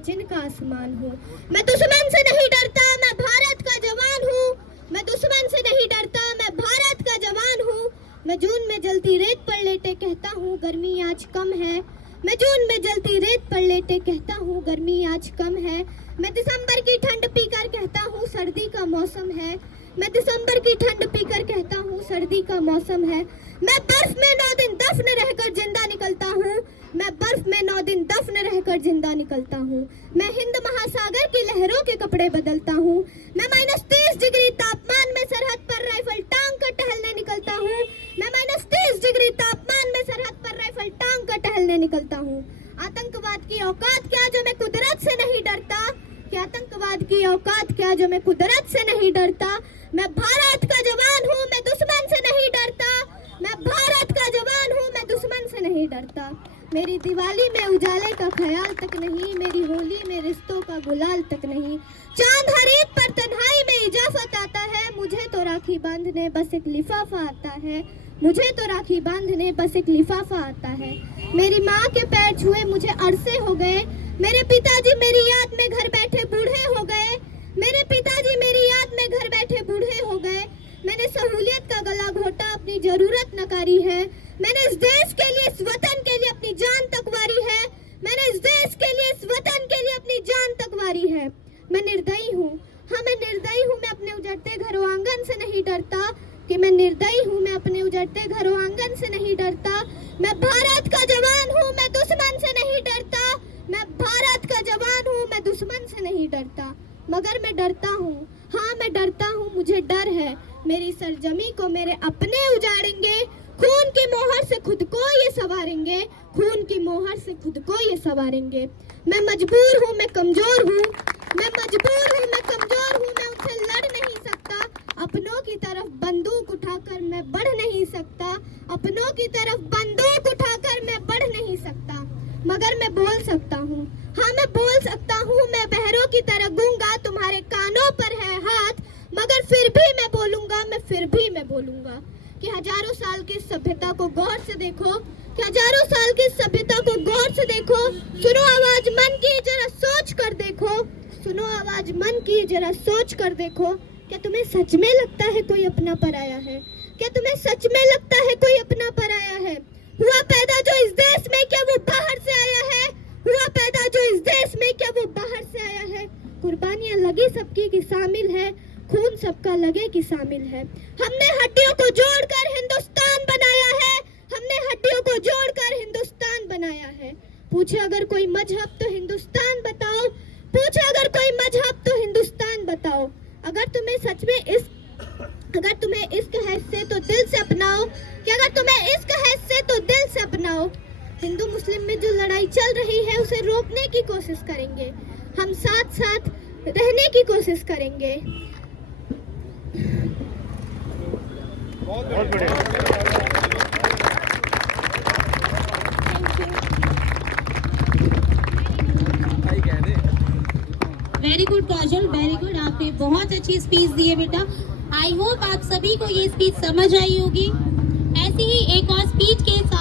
मैं जिनका आसमान हूँ। मैं दुश्मन से नहीं डरता, मैं भारत का जवान हूँ। मैं दुश्मन से नहीं डरता, मैं भारत का जवान हूँ। मैं जून में जलती रेत पर लेटे कहता हूँ गर्मी आज कम है। मैं जून में जलती रेत पर लेटे कहता हूँ गर्मी आज कम है। मैं दिसंबर की ठंड पीकर कहता हूँ सर्दी का मौसम है। मैं दिसंबर की ठंड पीकर कहता हूँ सर्दी का मौसम है। मैं बर्फ में 9 दिन दफन रहकर जिंदा निकलता हूँ। मैं बर्फ में 9 दिन दफन रहकर जिंदा निकलता हूँ। मैं हिंद महासागर की लहरों के कपड़े बदलता हूँ। मैं -30 डिग्री तापमान में सरहद पर राइफल टांग कर टहलने निकलता हूँ। मैं -30 डिग्री तापमान में सरहद पर राइफल टांग कर टहलने निकलता हूँ। आतंकवाद की औकात क्या जो मैं कुदरत से नहीं डरता? क्या आतंकवाद की औकात क्या जो मैं कुदरत से नहीं डरता? मैं भारत का जवान हूँ, मैं दुश्मन से नहीं डरता। मैं भारत का जवान हूँ, मैं दुश्मन से नहीं डरता। मेरी दिवाली में उजाले का ख्याल तक नहीं, मेरी होली में रिश्तों का गुलाल तक नहीं। चांद हर ईद पर तन्हाई में इजाफत आता है, मुझे तो राखी बांधने बस एक लिफाफा आता है। मुझे तो राखी बांधने बस एक लिफाफा आता है। मेरी माँ के पैर छुए मुझे अरसे हो गए। मेरे पिताजी मेरी याद में घर बैठे बूढ़े हो गए। मेरे पिताजी मेरी याद में घर बैठे बूढ़े हो गए। मैंने सहूलियत का गला घोटा, अपनी जरूरत नकारी है। मैंने इस देश के लिए, इस वतन के लिए अपनी जान तक वारी है। मैंने इस देश के लिए, इस वतन के लिए अपनी जान तक वारी है। मैं निर्दयी हूँ, हाँ मैं निर्दयी हूँ। मैं अपने उजड़ते घरों आंगन से नहीं डरता कि मैं निर्दयी हूँ। मैं अपने उजड़ते घरों आंगन से नहीं डरता। मैं भारत का जवान हूँ, मैं दुश्मन से नहीं डरता। मैं भारत का जवान हूँ, मैं दुश्मन से नहीं डरता। मगर मैं डरता हूँ, हाँ मैं डरता हूँ, मुझे डर है मेरी सरजमी को मेरे अपने उजाड़ेंगे। खून की मोहर से खुद को ये सवारेंगे। खून की मोहर से खुद को ये सवारेंगे। मैं मजबूर हूँ, मैं कमजोर हूँ। मैं मजबूर हूँ, मैं कमजोर हूँ। मैं उनसे लड़ नहीं सकता। अपनों की तरफ बंदूक उठाकर मैं बढ़ नहीं सकता। अपनों की तरफ बंदूक उठाकर मैं बढ़ नहीं सकता। मगर मैं बोल सकता हूँ, हाँ मैं बोल सकता हूँ। मैं बहरों की तरह गूंगा, तुम्हारे कानों पर है हाथ। मगर फिर भी मैं बोलूंगा, मैं फिर भी मैं बोलूंगा कि हजारों साल की सभ्यता को गौर से देखो। कि हजारों साल की सभ्यता को गौर से देखो। सुनो आवाज मन की, जरा सोच कर देखो। सुनो आवाज मन की, जरा सोच कर देखो। क्या तुम्हें सच में लगता है कोई अपना पराया है? क्या तुम्हें सच में लगता है कोई अपना पराया है? हुआ पैदा जो इस देश में, क्या वो बाहर से आया है? हुआ पैदा जो इस देश में, क्या वो बाहर से आया है? कुर्बानियां लगी सबकी की शामिल है, खून सबका लगे कि शामिल है। हमने हड्डियों को जोड़कर हिंदुस्तान बनाया है। हमने हड्डियों को जोड़कर हिंदुस्तान बनाया है। पूछे अगर कोई मजहब तो हिंदुस्तान बताओ। पूछे अगर कोई मजहब तो हिंदुस्तान बताओ। अगर तुम्हें सच में अगर तुम्हें इश्क है से तो दिल से अपनाओ। कि अगर तुम्हें इश्क है से तो दिल से अपनाओ। हिंदू मुस्लिम में जो लड़ाई चल रही है उसे रोकने की कोशिश करेंगे। हम साथ साथ रहने की कोशिश करेंगे। बहुत बढ़िया। वेरी गुड काजल, वेरी गुड। आपने बहुत अच्छी स्पीच दी है बेटा। आई होप आप सभी को ये स्पीच समझ आई होगी। ऐसी ही एक और स्पीच के साथ